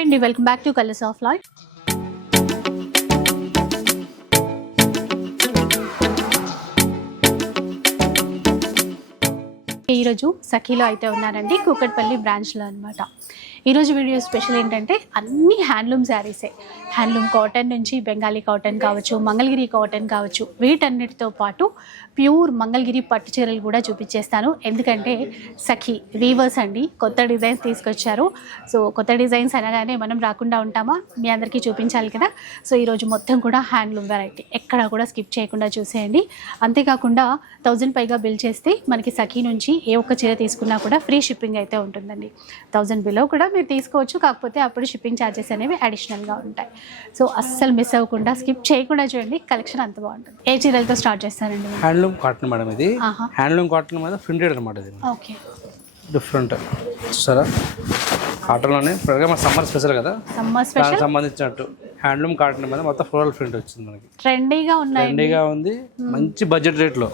Hi అండి. Welcome back to colours of life. ఈరోజు సఖీలో అయితే ఉన్నారండి కూకట్పల్లి బ్రాంచ్లో అనమాట ఈరోజు వీడియో స్పెషల్ ఏంటంటే అన్ని హ్యాండ్లూమ్ శారీసే. హ్యాండ్లూమ్ కాటన్ నుంచి బెంగాలీ కాటన్ కావచ్చు మంగళగిరి కాటన్ కావచ్చు వీటన్నిటితో పాటు ప్యూర్ మంగళగిరి పట్టు చీరలు కూడా చూపించేస్తాను. ఎందుకంటే సఖీ వీవర్స్ అండి. కొత్త డిజైన్స్ తీసుకొచ్చారు. సో కొత్త డిజైన్స్ అనగానే మనం రాకుండా ఉంటామా? మీ అందరికీ చూపించాలి కదా? సో ఈరోజు మొత్తం కూడా హ్యాండ్లూమ్ వెరైటీ. ఎక్కడ కూడా స్కిప్ చేయకుండా చూసేయండి. అంతేకాకుండా థౌజండ్ పైగా బిల్ చేస్తే మనకి సఖీ నుంచి ఏ ఒక్క చీర తీసుకున్నా కూడా ఫ్రీ షిప్పింగ్ అయితే ఉంటుందండి. థౌజండ్ బిలో కూడా మీరు తీసుకోవచ్చు. కాకపోతే అప్పుడు షిప్పింగ్ ఛార్జెస్ అనేవి అడిషనల్గా ఉంటాయి. సో అస్సలు మిస్ అవ్వకుండా స్కిప్ చేయకుండా చూడండి. కలెక్షన్ అంత బాగుంటుంది. ఏ చీరలతో స్టార్ట్ చేస్తారండి? హ్యాండ్లూమ్ కాటన్ మేడం ఇది. హ్యాండ్లూమ్ కాటన్ మీద ప్రింటెడ్ అనమాట ఇది. డిఫరెంట్. చూసారా? కాటన్లోనే. ఇప్పటికే మన సమ్మర్ స్పెషల్ కదా. సమ్మర్ దానికి స్పెషల్? సంబంధించినట్టు హ్యాండ్లూమ్ కాటన్ మీద మొత్తం ఫ్లోరల్ ప్రింట్ వచ్చింది మనకి. ట్రెండీగా ఉన్నాయి ట్రెండీగా ఉంది. మంచి బడ్జెట్ రేట్లో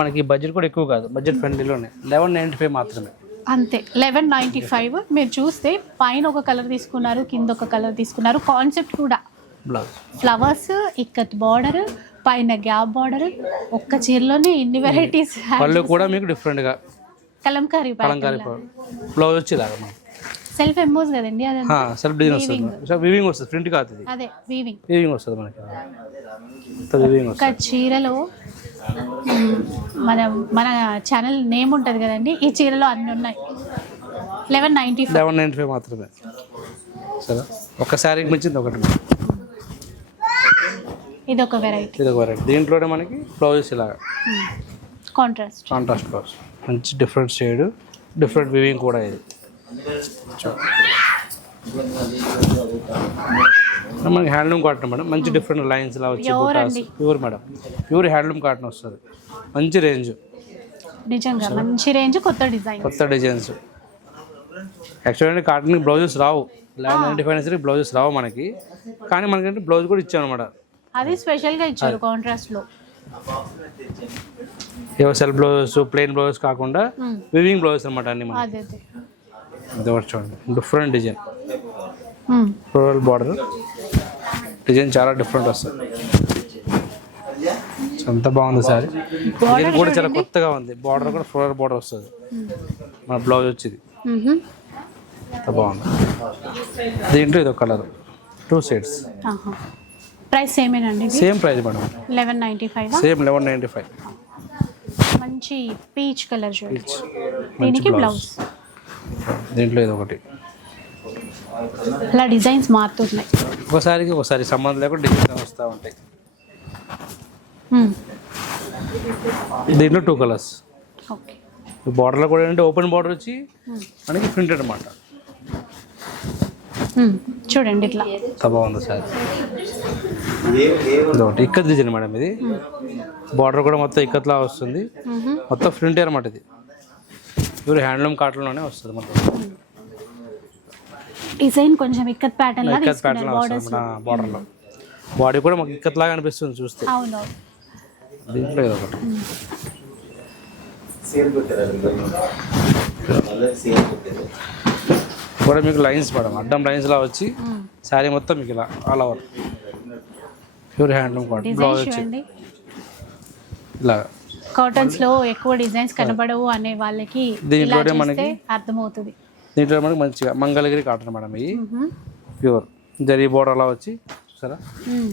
మనకి బడ్జెట్ కూడా ఎక్కువ కాదు. బడ్జెట్ ఫ్రెండ్లీలోనే లెవెన్ నైంటీ ఫైవ్ మాత్రమే. అంతే. లెవెన్ నైంటీ ఫైవ్ మీరు చూస్తే పైన ఒక కలర్ తీసుకున్నారు కింద ఒక కలర్ తీసుకున్నారు. కాన్సెప్ట్ కూడా. ఫ్లవర్స్ ఇక్కత్ బార్డర్ పైన గ్యాప్ బార్డర్ ఒక్క చీరలోనే ఇన్ని వెరైటీస్ పళ్ళు కూడా మీకు డిఫరెంట్గా కలంకారీ కలంకారీ బ్లౌజ్ వచ్చి ఇలాగా మనకి సెల్ఫ్ ఎంబోస్ కదండి అదే సెల్ఫ్ డిజైన్ వస్తుంది. వివింగ్ వస్తుంది ప్రింట్ కాదు అదే వీవింగ్ వివింగ్ వస్తుంది మనకి. వివింగ్ ఒక చీరలో మన మన ఛానల్ నేమ్ ఉంటుంది కదండి ఈ చీరలో అన్ని ఉన్నాయి. Eleven ninety eleven ninety five మాత్రమే. సరే? ఒక శారీకి మించింది ఒకటి. ఇది ఒక వెరైటీ ఇది ఒక వెరైటీ దీంట్లోనే మనకి బ్లౌజెస్ ఇలాగా. కాంట్రాస్ట్ కాంట్రాస్ట్ బ్లౌజ్ మంచి డిఫరెంట్ షేడ్ డిఫరెంట్ వివింగ్ కూడా ఇది. మనకి హ్యాండ్లూమ్ కాటన్ మేడం. మంచి డిఫరెంట్ లైన్స్ ఇలా వచ్చి బుటాస్. Pure madam. Pure handloom cotton వస్తుంది. మంచి రేంజ్ నిజంగా మంచి రేంజ్ కొత్త డిజైన్ కొత్త డిజైన్స్ యాక్చువల్లీ కాటన్కి బ్లౌజెస్ రావు. లెవెన్ నైంటీ ఫైవ్ బ్లౌజెస్ రావు మనకి. కానీ మనకంటే బ్లౌజ్ కూడా ఇచ్చాం అనమాట అది స్పెషల్గా ఇచ్చారు కాంట్రాస్ట్లో ఏవో సెల్ఫ్ బ్లౌజెస్ ప్లెయిన్ బ్లౌజెస్ కాకుండా వివింగ్ బ్లౌజెస్ అనమాట అన్ని చూడండి. Different design. Floral border. Design చాలా డిఫరెంట్ వస్తుంది. ఎంత బాగుంది సారీ. డిజైన్ కూడా చాలా కొత్తగా ఉంది. బార్డర్ కూడా ఫ్లోరల్ బార్డర్ వస్తుంది. మన బ్లౌజ్ వచ్చేది. ఎంత బాగుంది. దీంట్లో ఇది ఒక colour. Two sides. Price సేమేనండి same price madam. Eleven ninety five? Same eleven ninety five. మంచి పీచ్ కలర్ చూడండి దీనికి బ్లౌజ్. దీంట్లో ఇది ఒకటి. ఇలా డిజైన్స్ మారుతున్నాయి. ఒకసారికి ఒకసారి సంబంధం లేకుండా డిజైన్ వస్తూ ఉంటాయి. దీంట్లో టూ కలర్స్ ఓకే. బార్డర్లో కూడా ఏంటంటే ఓపెన్ బార్డర్ వచ్చి మనకి ప్రింటెడ్ అనమాట చూడండి ఇట్లా. బాగుంది సార్. ఇక్కత్ డిజైన్ మేడం ఇది. బార్డర్ కూడా మొత్తం ఇక్కత్లా వస్తుంది. మొత్తం ప్రింట్ అనమాట ఇది. ప్యూర్ హ్యాండ్లూమ్ కాటన్లోనే వస్తుంది మొత్తం. డిజైన్ కొంచెం ఇక్కత్ ప్యాటర్న్ లా ఇక్కత్ ప్యాటర్న్ వస్తుంది మన బార్డర్లో బాడీ కూడా మాకు ఇక్కత్ లాగా అనిపిస్తుంది చూస్తే. అవును. దీంట్లో ఇది ఒకటి. కూడా మీకు లైన్స్ మేడం అడ్డం లైన్స్ లా వచ్చి శారీ మొత్తం మీకు ఇలా all over pure handloom cotton design blouse చూడండి ఇలా కాటన్స్లో ఎక్కువ డిజైన్స్ కనబడవు అనే వాళ్ళకి చూస్తే మనకి? అర్థమవుతుంది. దీంట్లో మనకి మంచిగా మంగళగిరి కాటన్ మేడం ఇవి మ్హూ. ప్యూర్. జరీ బోర్డర్ అలా వచ్చి చూసారా? మ్.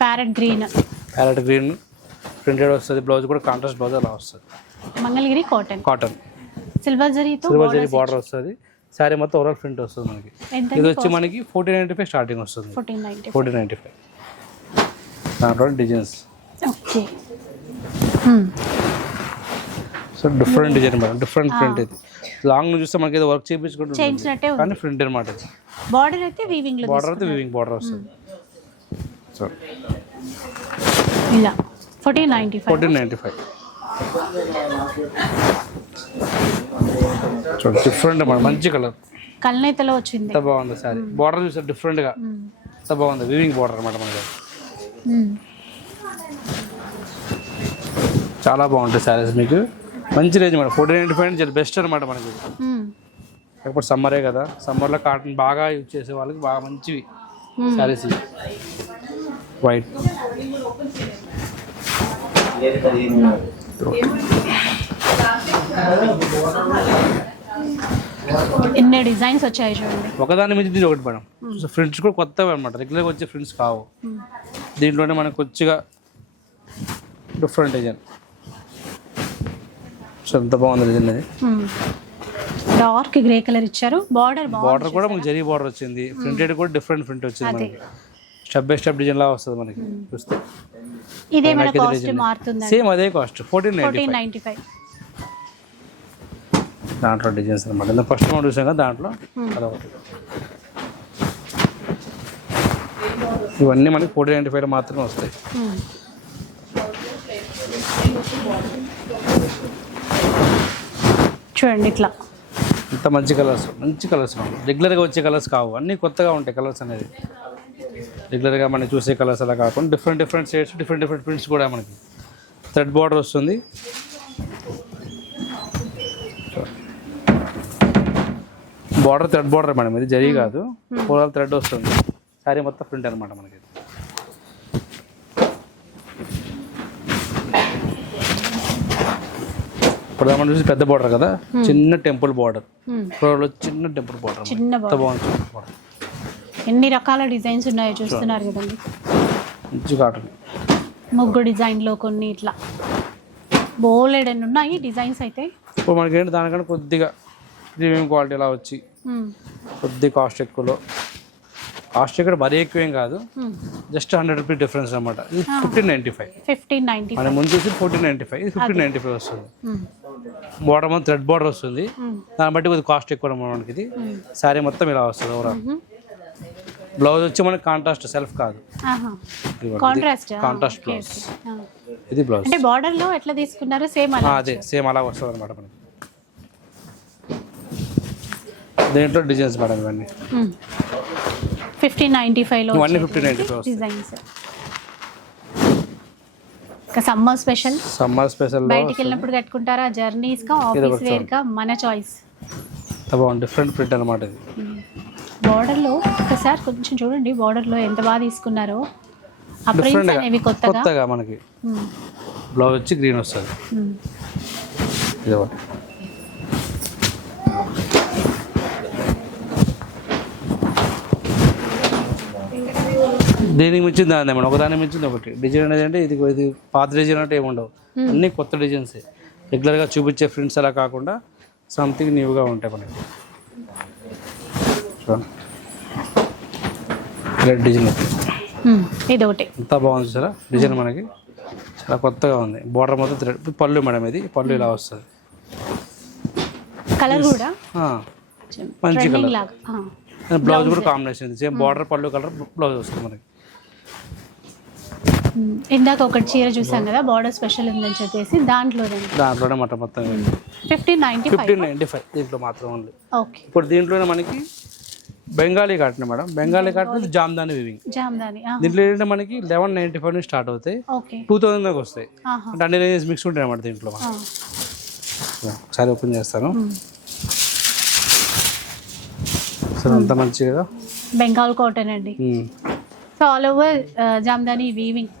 Parrot green. Parrot green printed వస్తుంది బ్లౌజ్ కూడా కాంట్రాస్ట్ బ్లౌజ్ అలా వస్తుంది. మంగళగిరి కాటన్. కాటన్. సిల్వర్ జరీతో సిల్వర్ జరీ బార్డర్ వస్తుంది. శారీ మొత్తం ఓవరాల్ ప్రింట్ వస్తుంది మనకి. ఇది వచ్చి మనకి ఫోర్టీన్ నైంటీ ఫైవ్ స్టార్టింగ్ వస్తుంది ఫోర్టీన్ నైన్టీ ఫైవ్ దాంట్లో designs okay so different design madam different print ఇది. లాంగ్ నుంచి చూస్తే మనకి ఏదో వర్క్ ఉంది. కానీ ప్రింట్ అనమాట ఇది. బార్డర్ అయితే వీవింగ్ బార్డర్ అయితే వివింగ్ బార్డర్ వస్తుంది. సో ఇలా. Fourteen ninety five fourteen ninety five చూడండి డిఫరెంట్ అన్నమాట మంచి కలర్ కల్నేతలో వచ్చింది. ఎంత బాగుంది సారీ. బార్డర్ చూసారు డిఫరెంట్గా. ఎంత బాగుంది వివింగ్ బార్డర్ అనమాట మనకి. చాలా బాగుంటాయి శారీస్ మీకు. మంచి range madam. Fourteen ninety five చాలా బెస్ట్ అనమాట మనకి. కాకపోతే సమ్మరే కదా. సమ్మర్లో కాటన్ బాగా యూజ్ చేసే వాళ్ళకి బాగా మంచివి శారీస్ వైట్ ఎన్ని డిజైన్స్ వచ్చాయి చూడండి. ఒకదాని మించి ఒకటి మేడం. సో ఫ్రింట్స్ కూడా కొత్తవి అనమాట రెగ్యులర్గా వచ్చే ఫ్రింట్స్ కావు. దీంట్లోనే మనకు కొద్దిగా డిఫరెంట్ డిజైన్ సో ఎంత బాగుంది డిజైన్ అది. డార్క్ గ్రే కలర్ ఇచ్చారు. బార్డర్ బార్డర్ కూడా మనకి జరీ బార్డర్ వచ్చింది. ప్రింటెడ్ కూడా డిఫరెంట్ ప్రింట్ వచ్చింది. మనకి. స్టెప్ బై స్టెప్ డిజైన్ లా వస్తుంది మనకి. చూస్తే. వెనక్కి కాస్ట్ డిజైన్. మారుతుందండి. సేమ్ అదే కాస్ట్ ఫోర్టీన్ నైన్టీ ఫైవ్ దాంట్లో డిజైన్స్ అనమాట ఇంత ఫస్ట్ మనం చూసాం కదా దాంట్లో? అదొకటి. ఇవన్నీ మనకి ఫోర్టీన్ నైన్టీ ఫైవ్ మాత్రమే వస్తాయి. చూడండి ఇట్లా. ఇంత మంచి కలర్స్ మంచి కలర్స్ రెగ్యులర్గా వచ్చే కలర్స్ కావు. అన్నీ కొత్తగా ఉంటాయి కలర్స్ అనేది. రెగ్యులర్గా మనం చూసే కలర్స్ అలా కాకుండా different different shades different different prints కూడా మనకి. థ్రెడ్ బార్డర్ వస్తుంది. బార్డర్ థ్రెడ్ బార్డర్ మేడం ఇది జరీ కాదు. పూల థ్రెడ్ వస్తుంది. సారీ మొత్తం ప్రింట్ అనమాట మనకి ఇప్పుడు మనం చూసి పెద్ద బార్డర్ కదా? చిన్న టెంపుల్ బార్డర్. ఫ్లోర్లో చిన్న టెంపుల్ బార్డర్ చిన్న బాగుంది. ఎన్ని రకాల డిజైన్స్ ఉన్నాయో చూస్తున్నారు కదండి. మంచి కాటన్. ముగ్గు డిజైన్లో కొన్ని ఇట్లా. బోలెడ్ ఉన్నాయి డిజైన్స్ అయితే. ఇప్పుడు మనకి ఏంటి దానికన్నా కొద్దిగా ప్రీమియం క్వాలిటీ ఇలా వచ్చి కొద్ది కాస్ట్ ఎక్కువలో. కాస్ట్ ఇక్కడ మరీ ఎక్కువ ఏం కాదు జస్ట్ హండ్రెడ్ రూపీస్ డిఫరెన్స్ అనమాట ఇది fifteen ninety five. Fifteen ninety మన ముందు చూసి ఫోర్టీన్ నైంటీ ఫైవ్. ఇది ఫిఫ్టీన్ నైంటీ ఫైవ్ వస్తుంది. బార్డర్ మొత్తం థ్రెడ్ బార్డర్ వస్తుంది. దాన్ని బట్టి కొద్దిగా కాస్ట్ ఎక్కువ మనకి ఇది. శారీ మొత్తం ఇలా వస్తుంది ఓవరాల్ బ్లౌజ్ వచ్చి మనకి కాంట్రాస్ట్ సెల్ఫ్ కాదు. కాంట్రాస్ట్ కాంట్రాస్ట్ బ్లౌజ్ ఇది బ్లౌజ్ అంటే బార్డర్లో ఎట్లా తీసుకున్నారు సేమ్ అలా అదే సేమ్ అలా వస్తుంది అనమాట మనకి. దేంట్లో డిజైన్స్ మేడం ఇవన్నీ? ఫిఫ్టీన్ నైన్టీ ఫైవ్లో ఇవన్నీ fifteen ninety five designs summer special summer special బయటికి వెళ్ళినప్పుడు కట్టుకుంటారా? జర్నీస్ కా ఆఫీస్ వేర్ కా? మన చాయిస్ బాగుంది. డిఫరెంట్ ప్రింట్ అనమాట ఇది. బార్డర్లో ఒకసారి కొంచెం చూడండి బార్డర్లో ఎంత బాగా తీసుకున్నారో. ఆ ప్రింట్స్ అనేవి కొత్తగా? కొత్తగా మనకి. బ్లౌజ్ వచ్చి గ్రీన్ వస్తుంది. ఇది ఒకటి. దీనికి మించింది దాని మేడం ఒకదానికి మించింది ఒకటి. డిజైన్ అనేది అంటే ఇది ఇది పాత డిజైన్ అంటే ఏముండవు. అన్నీ కొత్త డిజైన్స్. రెగ్యులర్గా చూపించే ఫ్రింట్స్ అలా కాకుండా సంథింగ్ న్యూగా ఉంటాయి మనకి. Red design. ఇది ఒకటి. ఎంత బాగుంది సార్ డిజైన్ మనకి చాలా కొత్తగా ఉంది. బార్డర్ మొత్తం. పళ్ళు మేడం ఇది. పళ్ళు ఇలా వస్తుంది. కలర్ కూడా? మంచి కలర్. బ్లౌజ్ కూడా కాంబినేషన్ సేమ్ బార్డర్ పళ్ళు కలర్ బ్లౌజ్ వస్తుంది మనకి. ఇందాక ఒకటి చీర చూసాం కదా బార్డర్ స్పెషల్ ఉందని చెప్పేసి దాంట్లో దాంట్లోనే మట మొత్తం fifteen ninety fifteen ninety five దీంట్లో మాత్రం ఓన్లీ. ఓకే ఇప్పుడు దీంట్లోనే మనకి Bengali cotton madam. Bengali cotton Jamdani weaving Jamdani. దీంట్లో ఏంటంటే మనకి లెవెన్ నైంటీ ఫైవ్ నుంచి స్టార్ట్ అవుతాయి. టూ థౌసండ్ దాకా వస్తాయి. అంటే అన్ని రేంజెస్ మిక్స్ ఉంటాయి అన్నమాట దీంట్లో. ఒకసారి ఓపెన్ చేస్తాను. సరే అంత మంచిగా బెంగాల్ కాటన్ అండి. So all over Jamdani weaving.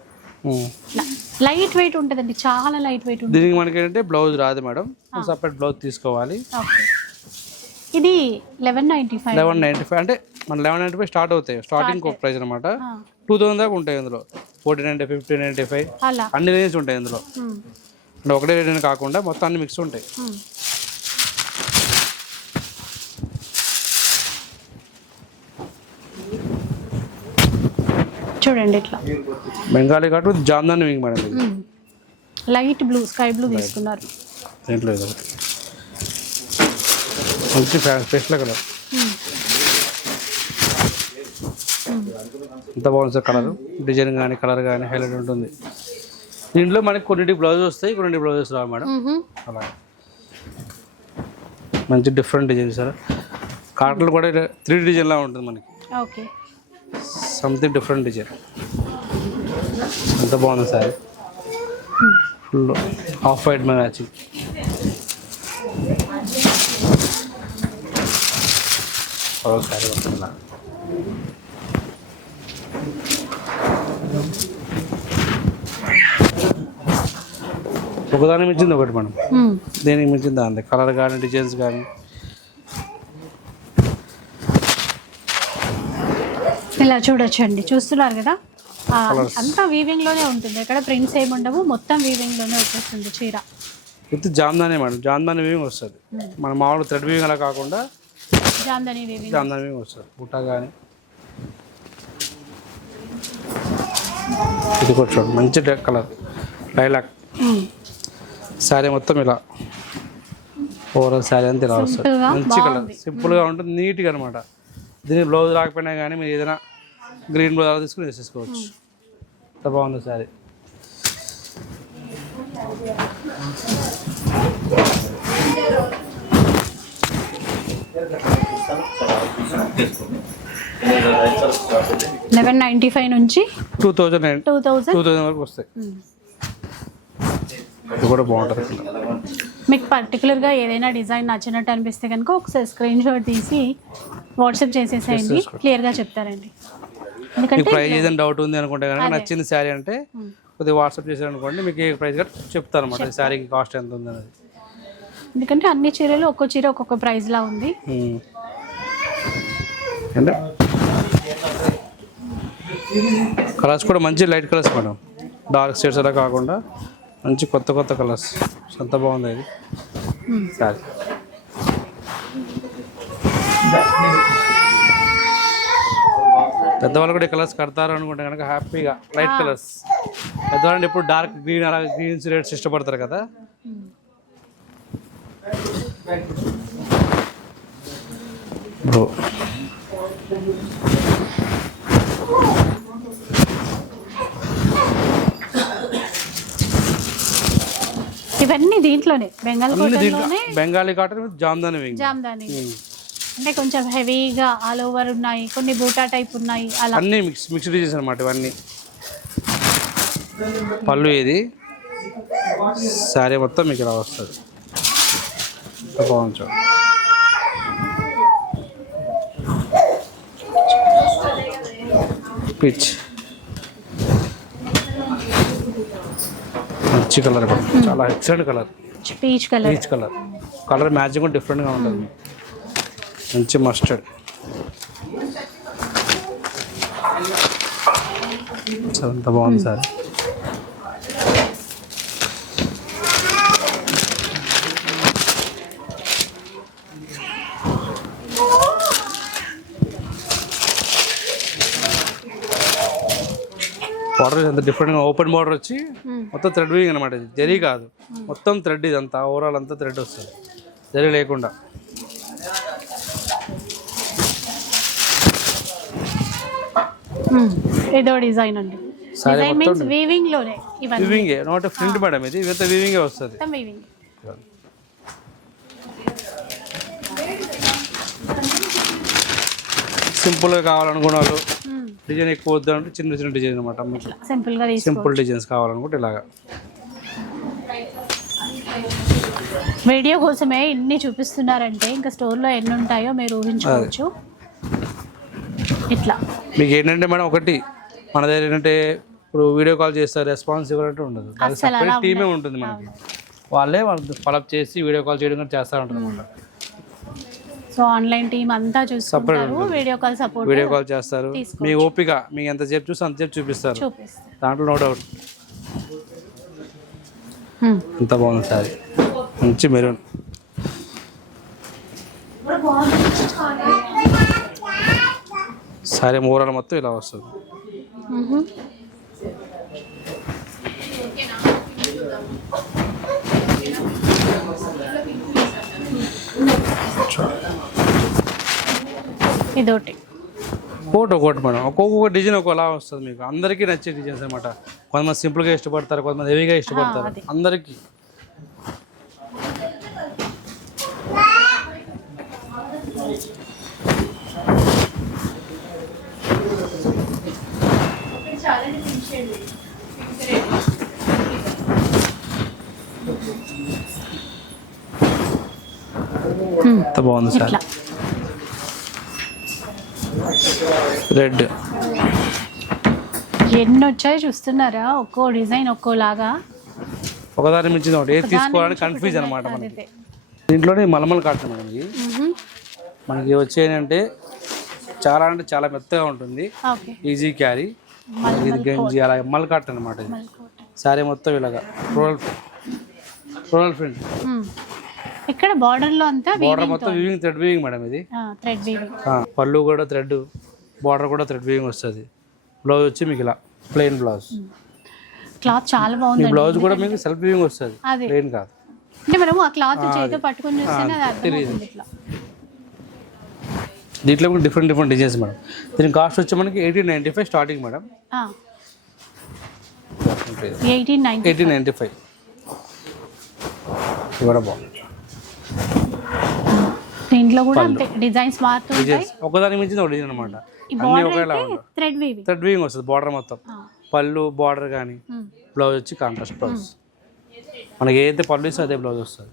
Light weight ఉంటుందండి చాలా లైట్ వెయిట్ ఉంటుంది. దీనికి మనకి ఏంటంటే బ్లౌజ్ రాదు మేడం. సపరేట్ బ్లౌజ్ తీసుకోవాలి. ఓకే. ఇది eleven ninety five. Eleven ninety five. అంటే మన లెవెన్ నైంటీ ఫైవ్ స్టార్ట్ అవుతాయి స్టార్టింగ్ ప్రైస్ అనమాట టూ థౌసండ్ దాకా ఉంటాయి ఇందులో fourteen ninety fifteen ninety five. అలా. అన్ని రేంజెస్ ఉంటాయి ఇందులో మ్మ్. అంటే ఒకటే రేంజ్ కాకుండా మొత్తం అన్ని మిక్స్ ఉంటాయి. చూడండి ఇట్లా. Bengali cotton Jamdani weaving madam. Light blue sky blue తీసుకున్నారు. దీంట్లో మంచి ఫ్రెష్లో కలర్. ఎంత బాగుంది సార్ కలర్? డిజైన్ కానీ కలర్ కానీ హైలైట్ ఉంటుంది. దీంట్లో మనకి కొన్నింటి బ్లౌజెస్ వస్తాయి కొన్నింటి బ్లౌజెస్ రావు మేడం. అలా మంచి డిఫరెంట్ డిజైన్ సార్. కాటన్లో కూడా త్రీ డిజైన్లా ఉంటుంది మనకి. ఓకే. సంథింగ్ డిఫరెంట్ డిజైన్ ఎంత బాగుంది sir. Full of white matching ఒకసారి వస్తుందా ఒకదాని మించింది ఒకటి మేడం. దేనికి మించింది అంతే? కలర్ కానీ డిజైన్స్ కానీ. ఇలా చూడొచ్చండి. చూస్తున్నారు కదా? అంతా వీవింగ్లోనే ఉంటుంది. ఎక్కడ ప్రింట్స్ ఏమి ఉండవు. మొత్తం వీవింగ్లోనే వచ్చేస్తుంది చీర. With జామ్దానే madam. జామ్దాని వీవింగ్ వస్తుంది. మన మామూలు థ్రెడ్ వీవింగ్ అలా కాకుండా జామ్దని వీవింగ్ జామ్దాని వీవింగ్ వస్తుంది. బుట్ట కానీ ఇది కూడా చూడండి. మంచి కలర్ లైలాక్ శారీ మొత్తం ఇలా. ఓవరాల్ శారీ అంతా ఇలా వస్తుంది. మంచి కలర్. సింపుల్గా ఉంటుంది. నీట్గా అనమాట దీని బ్లౌజ్ రాకపోయినా కానీ మీరు ఏదైనా గ్రీన్ బ్లౌజ్ తీసుకుని వేసేసుకోవచ్చు. ఎంత బాగుంది శారీ. లెవెన్ నైంటీ ఫైవ్ నుంచి two thousand two thousand. Two thousand వరకు వస్తాయి. ఇది కూడా బాగుంటుంది. మీకు పర్టికులర్గా ఏదైనా డిజైన్ నచ్చినట్టు అనిపిస్తే కనుక ఒకసారి స్క్రీన్ షాట్ తీసి వాట్సాప్ చేసేసేయండి. క్లియర్గా చెప్తారండి. మీకు ప్రైస్ ఏదైనా డౌట్ ఉంది అనుకుంటే కనుక నచ్చింది శారీ అంటే కొద్దిగా వాట్సాప్ చేశారనుకోండి మీకు ఏ ప్రైస్ కూడా చెప్తాను. అనమాట శారీకి కాస్ట్ ఎంత ఉంది అనేది. ఎందుకంటే అన్ని చీరలు ఒక్కో చీర ఒక్కొక్క ప్రైస్ లా ఉంది. కలర్స్ కూడా మంచి light colours madam. Dark shades అలా కాకుండా మంచి కొత్త కొత్త కలర్స్ ఎంత బాగుంది ఇది. సారీ పెద్దవాళ్ళు కూడా ఈ కలర్స్ కడతారు అనుకుంటే కనుక హ్యాపీగా లైట్ కలర్స్ పెద్దవాళ్ళు ఎప్పుడు డార్క్ గ్రీన్ అలా గ్రీన్స్ రేట్స్ ఇష్టపడతారు కదా? బ్రో. ఇవన్నీ దీంట్లోనే బెంగాల్ బెంగాలీ కాటన్ జామ్దాని జామ్దాని. అంటే కొంచెం హెవీగా ఆల్ ఓవర్ ఉన్నాయి కొన్ని బూటా టైప్ ఉన్నాయి అలా. అన్నీ మిక్స్ మిక్స్డ్ డిజైన్స్ అనమాట ఇవన్నీ. పళ్ళు ఇది. శారీ మొత్తం మీకు ఇలా వస్తుంది. బాగుంది చూడండి. పిచ్ మంచి కలర్ చాలా excellent colour peach colour peach colour colour matching కూడా డిఫరెంట్గా ఉంటుంది. మంచి మస్టర్డ్. చాలా బాగుంది సార్. బార్డర్ ఎంత డిఫరెంట్గా ఓపెన్ బార్డర్ వచ్చి మొత్తం థ్రెడ్ వీయింగ్ అనమాట ఇది. జరీ కాదు. మొత్తం థ్రెడ్ ఇదంతా ఓవరాల్ అంతా థ్రెడ్ వస్తుంది. జరీ లేకుండా. ఏదో డిజైన్ అండి. డిజైన్ మీన్స్ వీవింగ్లోనే ఇవన్నీ. వివింగే నాట్ ప్రింట్ మేడం ఇది ఇవంతా వివింగే వస్తుంది. మొత్తం వీవింగ్ సింపుల్గా కావాలనుకున్న వాళ్ళు డిజైన్ ఎక్కువ వద్దు అంటే చిన్న చిన్న డిజైన్ అనమాట సింపుల్గా తీసుకో సింపుల్ డిజైన్స్ కావాలనుకుంటే ఇలాగా. వీడియో కోసమే ఇన్ని చూపిస్తున్నారంటే ఇంకా స్టోర్లో ఎన్ని ఉంటాయో మీరు ఊహించుకోవచ్చు. ఇట్లా. మీకు ఏంటంటే మేడం ఒకటి మన దగ్గర ఏంటంటే ఇప్పుడు వీడియో కాల్ చేస్తారు రెస్పాన్స్ ఇవ్వాలంటే ఉండదు. సపరేట్ టీమే ఉంటుంది మనకి. వాళ్ళే వాళ్ళు ఫలప్ చేసి వీడియో కాల్ చేయడం కూడా చేస్తూ ఉంటారు అనమాట సో ఆన్లైన్ టీమ్ అంతా చూసుకుంటారు video call support video call చేస్తారు. మీ ఓపిక మీకు ఎంతసేపు చూసి అంతసేపు చూపిస్తారు. చూపిస్తారు. దాంట్లో నో డౌట్. ఎంత బాగుంది సారీ. మంచి మెరూన్. సారీ మూరాలు మొత్తం ఇలా వస్తుంది. ఇదోటి ఒకటి ఒకటి మేడం. ఒక్కొక్క డిజైన్ ఒకలా వస్తుంది మీకు. అందరికీ నచ్చే డిజైన్స్ అనమాట కొంతమంది సింపుల్గా ఇష్టపడతారు కొంతమంది హెవీగా ఇష్టపడతారు. అది. అందరికీ. ఎంత బాగుంది సార్. రెడ్. ఎన్ని వచ్చాయో చూస్తున్నారా? ఒక్కో డిజైన్ ఒక్కోలాగా. ఒకదాని మించింది ఒకటి ఏది తీసుకోవాలని కన్ఫ్యూజ్ అనమాట మనకి. దీంట్లోనే మలమల్ కాటన్ మేడం ఇది మ్మ్. మనకి వచ్చేయంటే చాలా అంటే చాలా మెత్తగా ఉంటుంది. ఓకే. ఈజీ క్యారీ ఇది గంజి అలా ఎమ్మల్ కాటన్ అనమాట ఇది. మల్కోట. సారీ మొత్తం ఇలాగా. ఫ్లోరల్ ప్రింట్ మ్మ్. ఇక్కడ బార్డర్లో అంతా బార్డర్ మొత్తం వీవింగ్ థ్రెడ్ వీవింగ్ మేడం ఇది. థ్రెడ్ వీవింగ్ ఆ, పళ్ళు కూడా థ్రెడ్ బార్డర్ కూడా థ్రెడ్ వీవింగ్ వస్తుంది. బ్లౌజ్ వచ్చి మీకు ఇలా ప్లెయిన్ బ్లౌజ్ క్లాత్ చాలా బాగుంది బ్లౌజ్ కూడా మీకు సెల్ఫ్ వీవింగ్ వస్తుంది. ప్లెయిన్ కాదు అంటే మనము ఆ క్లాత్ చేతితో పట్టుకొని చూస్తేనే అది అర్థమవుతుంది ఇట్లా. దీంట్లో కూడా డిఫరెంట్ డిఫరెంట్ డిజైన్స్ మేడం. దీని కాస్ట్ వచ్చి మనకి eighteen ninety five starting madam eighteen ninety five ఇది కూడా బాగుంది. దీంట్లో కూడా అంతే డిజైన్స్ మారుతుంటాయి ఒకదాని మించింది ఒక డిజైన్ అనమాట థ్రెడ్ వీవింగ్ థ్రెడ్ వీవింగ్ వస్తుంది బార్డర్ మొత్తం. పళ్ళు బార్డర్ కానీ బ్లౌజ్ వచ్చి కాంట్రాస్ట్ బ్లౌజ్ మనకి ఏదైతే పళ్ళు ఇస్తే అదే బ్లౌజ్ వస్తుంది.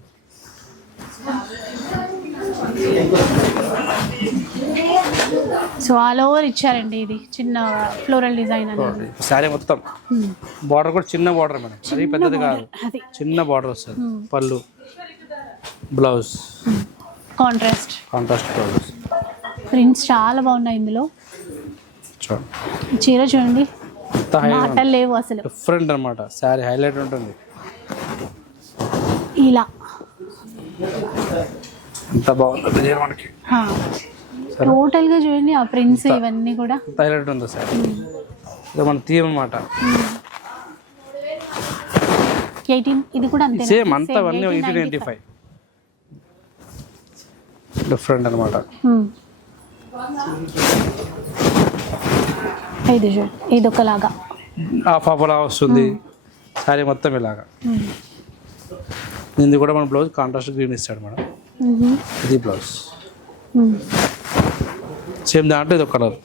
సో ఆల్ ఓవర్ ఇచ్చారండి ఇది. చిన్న ఫ్లోరల్ డిజైన్ అనేది. శారీ మొత్తం. బార్డర్ కూడా చిన్న బార్డర్ మేడం. అది పెద్దది కాదు. అది. చిన్న బార్డర్ వస్తుంది. పళ్ళు blouse. Contrast contrast blouse prints చాలా బాగున్నాయి ఇందులో. చీర చూడండి. మాటలు లేవు అసలు. డిఫరెంట్ అనమాట శారీ హైలైట్ ఉంటుంది. ఇలా. ఎంత బాగుంది డిజైన్ మనకి. టోటల్గా చూడండి ఆ ప్రింట్స్ ఇవన్నీ కూడా. హైలైట్ ఉందో శారీ ఇది మన థీమ్ అనమాట ఎయిటీన్ ఇది కూడా అంతే సేమ్ అంతా అవన్నీ ఎయిటీన్ నైంటీ ఫైవ్ డిఫరెంట్ అనమాట ఇది చూడండి ఇది ఒకలాగా. హాఫ్ హాఫ్ అలా వస్తుంది శారీ మొత్తం ఇలాగా. దీన్ని కూడా మన బ్లౌజ్ కాంట్రాస్ట్ గ్రీన్ ఇస్తాడు మేడం. ఇది బ్లౌజ్. సేమ్ దాంట్లో ఇది ఒక కలర్.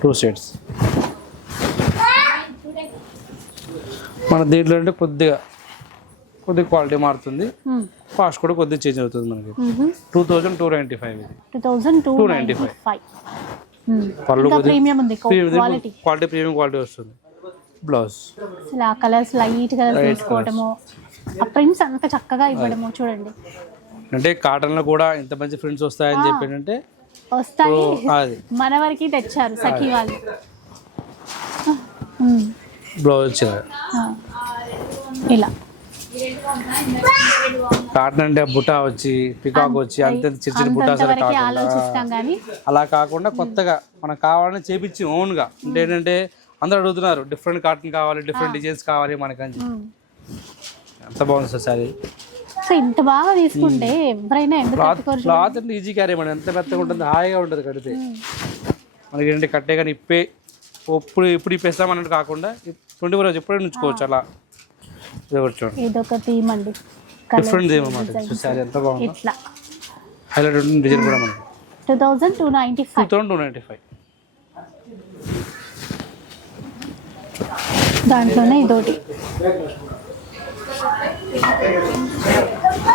టూ షేడ్స్ మన దీంట్లో అంటే కొద్దిగా కొద్దిగా క్వాలిటీ మారుతుంది. కాస్ట్ కూడా కొద్దిగా చేంజ్ అవుతుంది మనకి. Two thousand two ninety five ఇది. Two thousand two 295. Ninety five పళ్ళు క్వాలిటీ ప్రీమియం క్వాలిటీ వస్తుంది. బ్లౌజ్ కలర్స్ లైట్ కలర్స్ తీసుకోవడము ఆ ప్రింట్స్ అంత చక్కగా ఇవ్వడము చూడండి. అంటే కాటన్లో కూడా ఇంత మంచి ప్రింట్స్ వస్తాయని చెప్పి ఏంటంటే వస్తాయి. మన వరకు తెచ్చారు సఖీ వాళ్ళు. బ్లౌజ్. ఇలా. కాటన్ అంటే బుటా వచ్చి పికాక్ వచ్చి అంత చిన్న చిన్న బుటాస్ అలా కాకుండా కొత్తగా మనకు కావాలని చేపించి ఓన్గా. అంటే ఏంటంటే అందరూ అడుగుతున్నారు డిఫరెంట్ కాటన్ కావాలి డిఫరెంట్ డిజైన్స్ కావాలి మనకని. ఎంత బాగుంది సార్ సారీ. సో ఇంత బాగా తీసుకుంటే ఎవరైనా ఎందుకు కట్టుకోరు క్లాత్ అంటే ఈజీ క్యారీ మేడం. ఎంత మెత్తగా ఉంటుంది హాయిగా ఉంటుంది కడితే. మనకి ఏంటంటే కట్టే కానీ ఇప్పే ఇప్పుడు ఇప్పుడు ఇప్పేస్తాం అన్నట్టు కాకుండా ట్వంటీ ఫోర్ అవర్స్ ఎప్పుడైనా ఉంచుకోవచ్చు అలా. చూడండి. ఇదొక థీమ్ అండి డిఫరెంట్ ఏమన్నమాట సారీ ఎంత బాగుంది? ఇట్లా. హైలైట్ ఉంటుంది డిజైన్ కూడా మనకి. Two thousand two ninety two five thousand two ninety five దాంట్లోనే ఇదోటి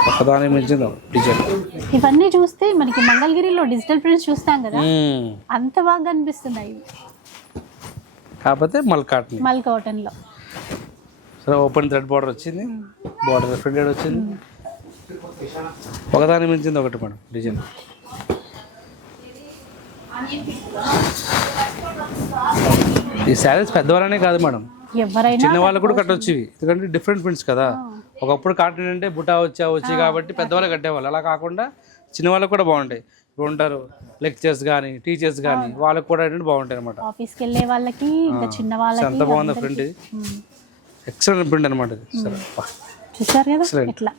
ఒకదాని మించింది డిజైన్ ఇవన్నీ చూస్తే మనకి మంగళగిరిలో డిజిటల్ ప్రింట్స్ చూస్తాం కదా అంత బాగా అనిపిస్తున్నాయి. కాకపోతే మళ్ళీ కాటన్ మల్ కాటన్లో సరే ఓపెన్ థ్రెడ్ బార్డర్ వచ్చింది. బార్డర్ ప్రింటెడ్ వచ్చింది. ఒకదాని మించింది ఒకటి మేడం డిజైన్ ఈ శారీస్ పెద్దవాళ్ళనే కాదు మేడం. ఎవరైనా చిన్న వాళ్ళు కూడా కట్టొచ్చు ఇవి. ఎందుకంటే డిఫరెంట్ ప్రింట్స్ కదా. ఒకప్పుడు కాటన్ అంటే బుటా వచ్చా వచ్చి కాబట్టి పెద్దవాళ్ళు కట్టేవాళ్ళు. అలా కాకుండా చిన్న వాళ్ళకి కూడా బాగుంటాయి. ఇప్పుడు ఉంటారు లెక్చర్స్ కానీ టీచర్స్ కానీ వాళ్ళకి కూడా ఏంటంటే బాగుంటాయి అనమాట ఆఫీస్కి వెళ్ళే వాళ్ళకి ఇంకా చిన్న వాళ్ళకి ఎంత బాగుందో ప్రింట్ ఇది. ఎక్సలెంట్ ప్రింట్ అనమాట ఇది. సరే. చూసారు కదా. ఇట్లా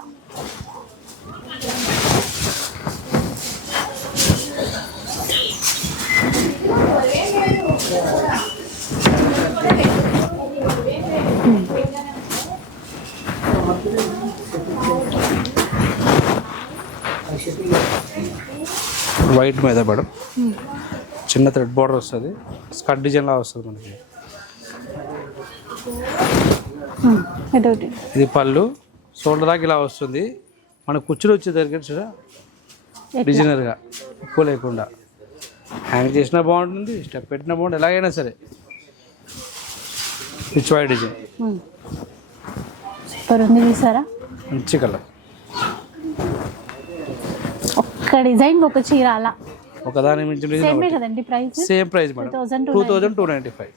వైట్ మీద మేడం. చిన్న థ్రెడ్ బార్డర్ వస్తుంది. స్కట్ డిజైన్ లా వస్తుంది మనకి. ఇది పళ్ళు. షోల్డర్ దాకా ఇలా వస్తుంది. మన కుర్చీలు వచ్చే దగ్గర చూడ. డిజైనర్గా ఎక్కువ లేకుండా. హ్యాంగ్ చేసినా బాగుంటుంది స్టెప్ పెట్టినా బాగుంటుంది ఎలాగైనా సరే. Pitch white design. సూపర్ ఉంది చూసారా మంచి కలర్. డిజైన్ ఒక చీర అలా. ఒకదాని డిజైన్ సేమే కదండి price same price madam 2295. Two thousand two ninety five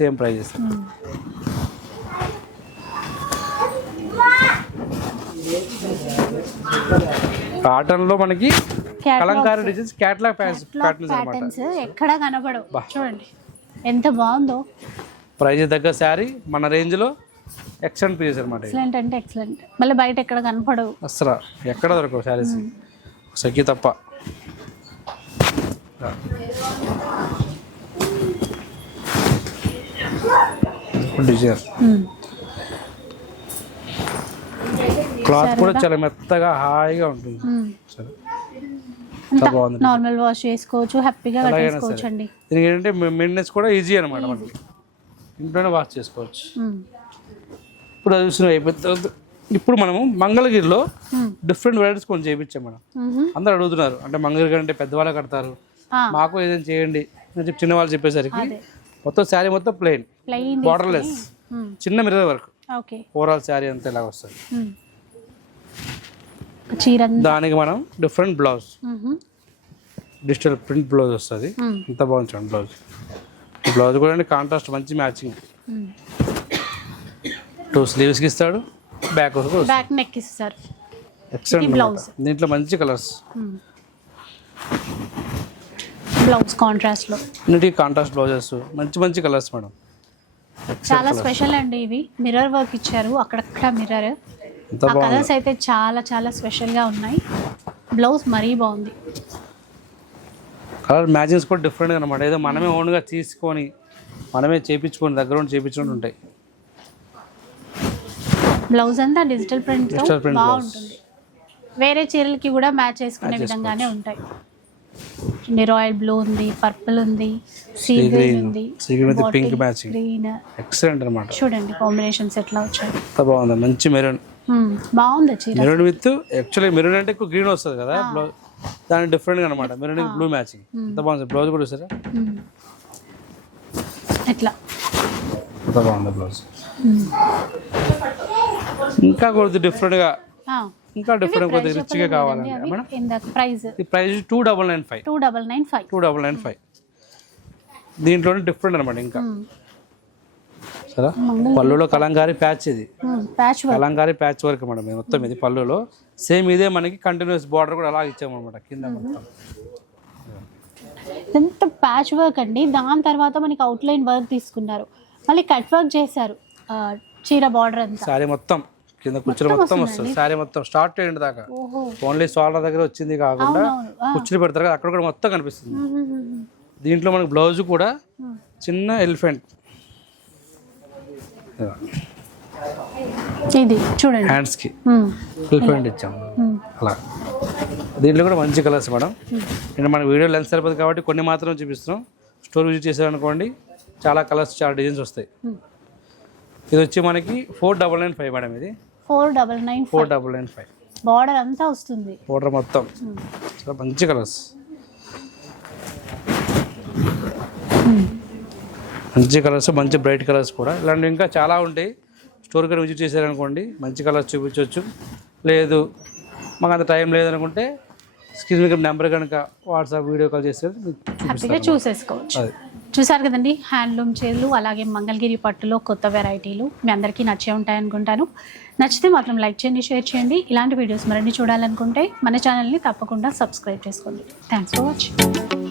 same prices కాటన్లో మనకి Kalamkari designs catalogue patterns patterns ఎక్కడ కనపడవు చూడండి. ఎంత బాగుందో. ప్రైజ్ తగ్గ శారీ మన రేంజ్లో ఎక్సలెంట్ పీస్ అనమాట ఎక్సలెంట్ అంటే ఎక్సలెంట్ మళ్ళీ బయట ఎక్కడ కనపడవు. అసలు ఎక్కడ దొరకవు శారీస్? సఖి తప్ప డిజైన్ క్లాత్ కూడా చాలా మెత్తగా హాయిగా ఉంటుంది సరే ఎంత బాగుంది నార్మల్ వాష్ చేసుకోవచ్చు హ్యాపీగా కట్టేసుకోవచ్చు. అండి ఏంటంటే మెయింటెనెన్స్ కూడా ఈజీ అనమాట మనకి ఇంట్లోనే వాష్ చేసుకోవచ్చు. ఇప్పుడు అది చూసిన తర్వాత ఇప్పుడు మనము మంగళగిరిలో. డిఫరెంట్ వెరైటీస్ కొంచెం చేయించాం మేడం. అందరూ అడుగుతున్నారు. అంటే మంగళగిరి అంటే పెద్దవాళ్ళు కడతారు. మాకు ఏదైనా చేయండి అని చెప్పి చిన్న వాళ్ళు చెప్పేసరికి మొత్తం శారీ మొత్తం ప్లెయిన్ బార్డర్లెస్ చిన్న మిర్రర్ వర్క్ ఓవరాల్ శారీ అంతా ఇలా వస్తుంది. దానికి మనం different blouse. Digital print blouse వస్తుంది. ఎంత బాగుంది చూడండి బ్లౌజ్ బ్లౌజ్ కూడా కాంట్రాస్ట్ మంచి మ్యాచింగ్. టూ స్లీవ్స్కి ఇస్తాడు. బ్యాక్ బ్యాక్ నెక్ ఇస్తారు. Excellent blouse. దీంట్లో మంచి కలర్స్. బ్లౌజ్ కాంట్రాస్ట్లో. కాంట్రాస్ట్ బ్లౌజెస్ మంచి మంచి కలర్స్ మేడం. చాలా స్పెషల్ అండి ఇవి. మిర్రర్ వర్క్ ఇచ్చారు. అక్కడక్కడ మిర్రర్ ఆ కలర్స్ అయితే చాలా చాలా స్పెషల్గా ఉన్నాయి. బ్లౌజ్ మరీ బాగుంది. కలర్ మ్యాచింగ్స్ కూడా డిఫరెంట్గా అనమాట ఏదో మనమే ఓన్గా తీసుకొని మనమే చేపించుకొని దగ్గర ఉండి చేపించుకొని ఉంటాయి బ్లౌజ్ అంతా డిజిటల్ ప్రింట్తో బాగుంటుంది. వేరే చీరలకి కూడా మ్యాచ్ చేసుకునే విధంగానే ఉంటాయి. చూడండి రాయల్ బ్లూ ఉంది పర్పుల్ ఉంది సీ గ్రీన్ ఉంది. pink matching. గ్రీన్ ఎక్సలెంట్ అనమాట చూడండి కాంబినేషన్స్ ఎట్లా వచ్చాయి. బాగుంది. మంచి మెరూన్. బాగుంది చీర. మెరూన్ విత్ యాక్చువల్లీ మెరూన్ అంటే ఎక్కువ గ్రీన్ వస్తుంది కదా బ్లౌజ్ దాని డిఫరెంట్గా అనమాట మెరూన్ బ్లూ మ్యాచింగ్ ఎంత బాగుంది. బ్లౌజ్ కూడా మ్మ్. ఎట్లా? బాగుంది బ్లౌజ్. ఇంకా కొద్ది డిఫరెంట్గా ఆ. ఇంకా డిఫరెంట్ కొద్దిగా రిచ్గా కావాలండి అవి మేడం. ప్రైస్ ఈ price two double nine five two double nine five two double nine five దీంట్లోనే డిఫరెంట్ అనమాట ఇంకా. సరే? పళ్ళులో కలంకారీ ప్యాచ్ ఇది. కలంకారీ ప్యాచ్ వర్క్ మేడం మొత్తం ఇది పళ్ళులో. సేమ్ ఇదే మనకి కంటిన్యూస్ బార్డర్ కూడా అలా ఇచ్చామన్నమాట కింద మొత్తం. ఎంత ప్యాచ్ వర్క్ అండి? దాని తర్వాత మనకి అవుట్లైన్ వర్క్ తీసుకున్నారు. మళ్ళీ కట్ వర్క్ చేశారు. చీర బార్డర్ అంతా. శారీ మొత్తం. కింద కుర్చీలు మొత్తం వస్తుంది. శారీ మొత్తం స్టార్ట్ చేయండి దాకా. ఓన్లీ సోల్డర్ దగ్గర వచ్చింది కాకుండా. కుర్చీలు పెడతారు కదా అక్కడ కూడా మొత్తం కనిపిస్తుంది. దీంట్లో మనకి బ్లౌజ్ కూడా చిన్న ఎలిఫెంట్. ఇది చూడండి. హ్యాండ్స్కి మ్మ్. ఎలిఫెంట్ ఇచ్చాము. అలా. దీంట్లో కూడా మంచి కలర్స్ మేడం. నేను మన వీడియో లెన్స్ సరిపోదు కాబట్టి కొన్ని మాత్రం చూపిస్తున్నాం. స్టోర్ విజిట్ చేసారనుకోండి చాలా కలర్స్ చాలా డిజైన్స్ వస్తాయి. ఇది వచ్చి మనకి four double nine five madam ఇది. Four double nine four double nine five. Border అంతా వస్తుంది. పౌడర్ మొత్తం. చాలా మంచి కలర్స్. మంచి కలర్స్ మంచి బ్రైట్ కలర్స్ కూడా. ఇలాంటివి ఇంకా చాలా ఉంటాయి. స్టోర్ కానీ విజిట్ చేశారనుకోండి మంచి కలర్స్ చూపించవచ్చు లేదు మాకు అంత టైం లేదనుకుంటే స్క్రీన్ నెంబర్ కనుక వాట్సాప్ వీడియో కాల్ చేస్తే హ్యాపీగా చూసేసుకోవచ్చు. అది. చూసారు కదండి హ్యాండ్లూమ్ చీరలు అలాగే మంగళగిరి పట్టులో కొత్త వెరైటీలు. మీ అందరికీ నచ్చే ఉంటాయనుకుంటాను. నచ్చితే మాత్రం లైక్ చేయండి షేర్ చేయండి. ఇలాంటి వీడియోస్ మరిన్ని చూడాలనుకుంటే మన ఛానల్ని తప్పకుండా సబ్స్క్రైబ్ చేసుకోండి. Thanks for watching.